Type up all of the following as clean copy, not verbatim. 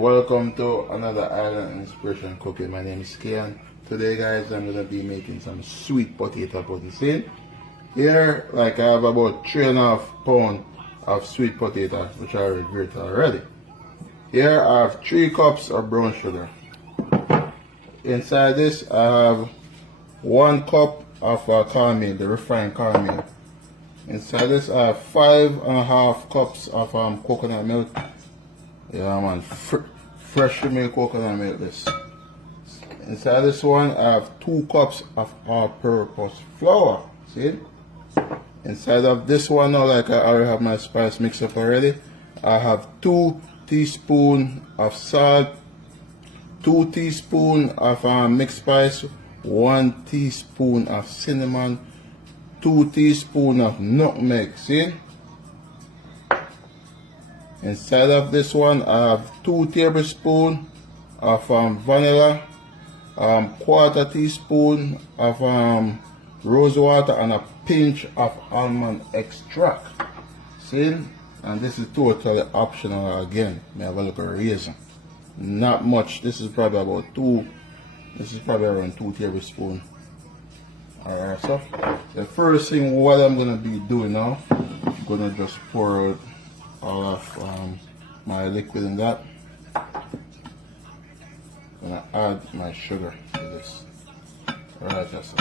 welcome to another Island Inspiration Cooking. My name is Kian. Today guys, I'm gonna be making some sweet potato pudding. See? Here, like I have about 3.5 pounds of sweet potato, which I grated already. Here I have 3 cups of brown sugar. Inside this I have 1 cup of cornmeal, the refined cornmeal. Inside this I have 5.5 cups of coconut milk. Yeah man, fresh milk coconut milk this. Inside this one I have 2 cups of all-purpose flour. See? Inside of this one now, like I already have my spice mixed up already, I have 2 teaspoons of salt, 2 teaspoons of mixed spice, 1 teaspoon of cinnamon, 2 teaspoons of nutmeg. See? Inside of this one I have 2 tablespoons of vanilla, 1/4 teaspoon of rose water, and a pinch of almond extract. See? And this is totally optional again. May have a look at raisin. Not much. This is probably about 2. This is probably around 2 tablespoons. Alright, so the first thing what I'm gonna be doing now, I'm gonna just pour out all of my liquid in that. I'm gonna add my sugar to this. Alright, that's it.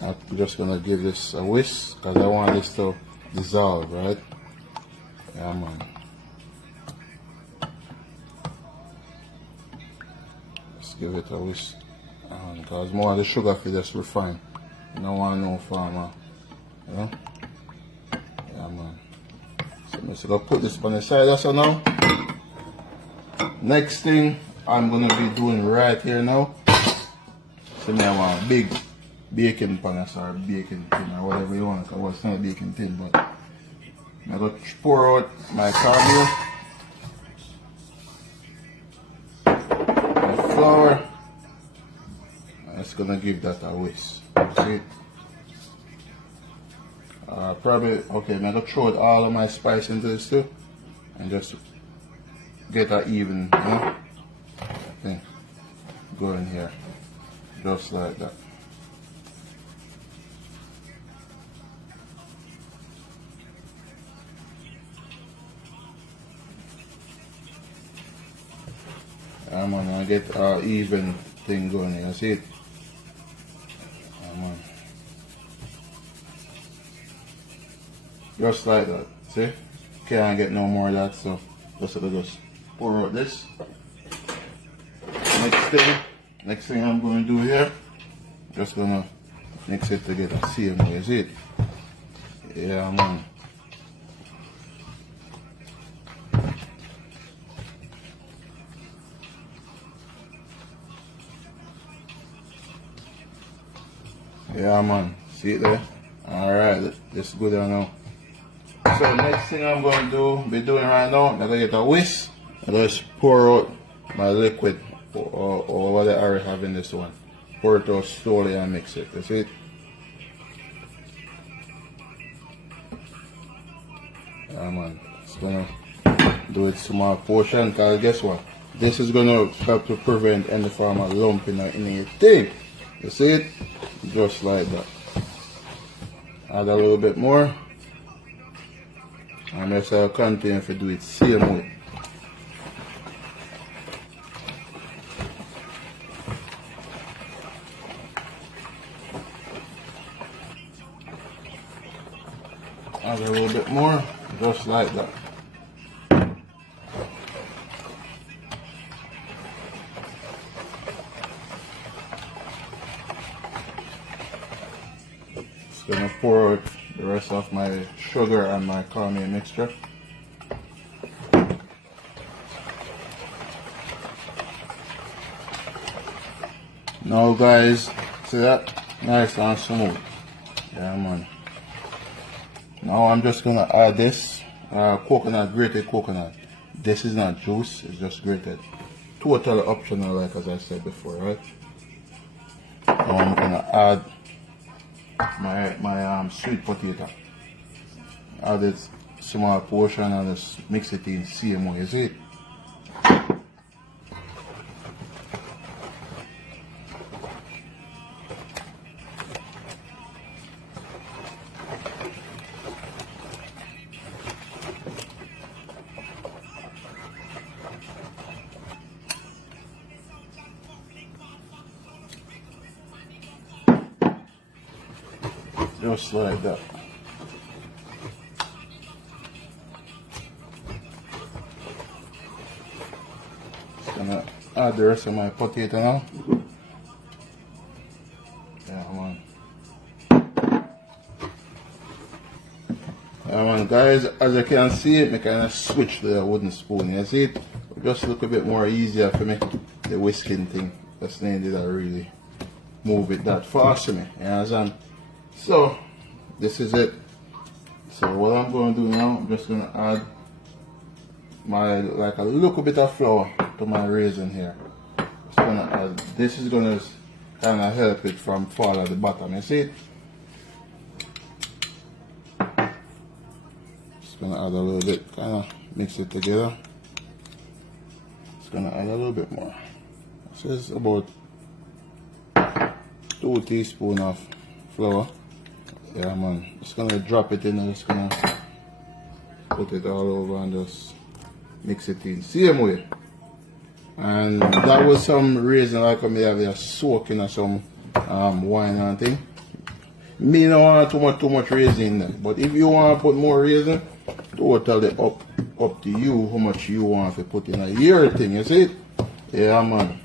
I'm just gonna give this a whisk because I want this to dissolve, right? Yeah man. Let's give it a whisk because more of the sugar for this refine. You don't want no farmer, you know? Yeah man. So I'm just gonna put this on the side also now. Next thing I'm gonna be doing right here now. So now I want a big baking pan or baking tin or whatever you want. Well, it's not a baking tin, but I'm going to pour out my cornmeal, my flour. I'm just going to give that a whisk. See? Probably, okay, I'm going to throw out all of my spice into this too and just get an even, you know, thing going here, just like that. I'm gonna get an even thing going here. See it? Just like that. See? Can't get no more of that, so just pour out this. Next thing I'm gonna do here, just gonna mix it together. See it? See it? Yeah man. Yeah man, see it there? Alright, this is good now. So next thing I'm going to be doing right now, I'm going to get a whisk and just pour out my liquid or what I already have in this one. Pour it out slowly and mix it, you see it? Yeah man, it's going to do it small portion because guess what? This is going to help to prevent any form of lumping or anything. You see it? Just like that. Add a little bit more. And just I'll continue to do it same way. Add a little bit more, just like that. Gonna pour out the rest of my sugar and my cornmeal mixture. Now guys, see that? Nice and smooth. Yeah man. Now I'm just gonna add this coconut, grated coconut. This is not juice, it's just grated. Totally optional, like as I said before, right? Now I'm gonna add my sweet potato. add it small portion and just mix it in same way, you see. Just like that. Just gonna add the rest of my potato now. Yeah, man. Yeah, man, guys, as you can see, I kind of switch the wooden spoon. You see it? Just look a bit more easier for me. The whisking thing. That's needed to really move it that fast for me. You understand? So, this is it. So what I'm going to do now, I'm just going to add my, like a little bit of flour to my raisin here. Just going to add, this is going to kind of help it from fall at the bottom, you see it? Just going to add a little bit, kind of mix it together. Just going to add a little bit more. This is about 2 teaspoons of flour. Yeah, man, just gonna drop it in and just gonna put it all over and just mix it in same way. And that was some raisin like me have here soaking or some wine and thing. Me don't want too much raisin in there, but if you want to put more raisin, totally up to you how much you want to put in a year thing, you see it? Yeah, man,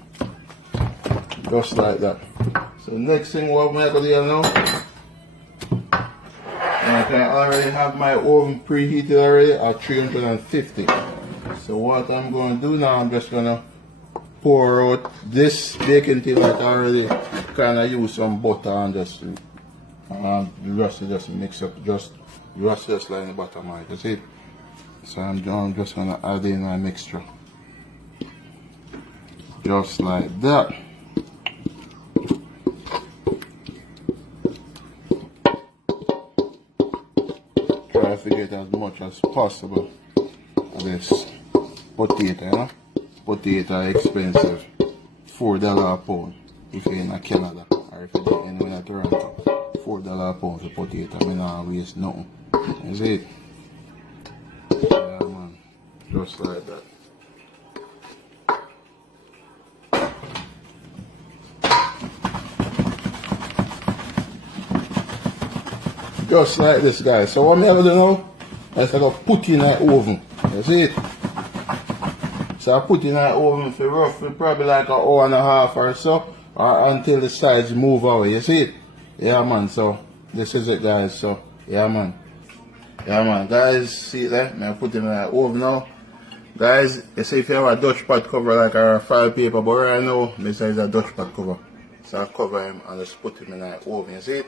just like that. So next thing what I'm gonna do now, I already have my oven preheated already at 350. So what I'm going to do now, I'm just going to pour out this baking thing that I already kind of use some butter and just the rest just mix up, just the rest just like in the bottom of it, you see? So I'm just going to add in my mixture. Just like that. Try to get as much as possible of this potato, you know? Potato are expensive. $4 a pound if you're in Canada or if you're in Toronto. $4 a pound for potato. I mean, I waste nothing. You see it? Yeah, man. Just like that. Just like this, guys. So what I'm going to do now is I'm going to put in the oven. You see it? So I put in the oven for roughly probably like an hour and a half or so, or until the sides move away. You see it? Yeah, man. So this is it, guys. So yeah, man. Yeah, man. Guys, see that? I put it in the oven now. Guys, you see if you have a Dutch pot cover like a file paper, but right now this is a Dutch pot cover. So I cover him and just put him in the oven. You see it?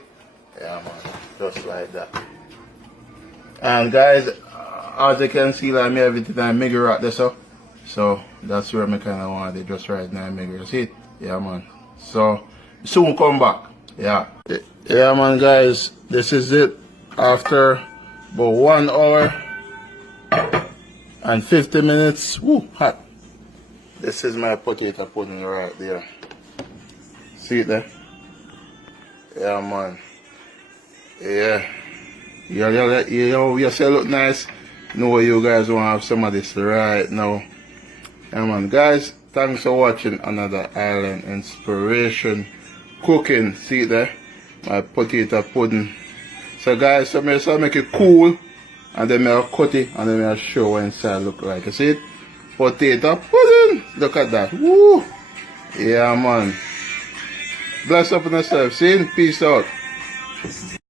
Yeah, man, just like that. And guys, as you can see, like me everything I make it right there, so that's where I kind of want it, just right now. Make it, see it? Yeah, man. So soon come back. Yeah, yeah, man, guys. This is it. After about 1 hour and 50 minutes. Woo, hot. This is my potato pudding right there. See it there? Yeah, man. Yeah, you say look nice. Know you guys want to have some of this right now. Yeah, man, guys, thanks for watching another Island Inspiration cooking. See it there? My potato pudding. So guys, so make it cool, and then I'll cut it, and then I'll show what inside look like. You see it? Potato pudding. Look at that. Woo! Yeah, man. Bless up on yourself. See it? Peace out.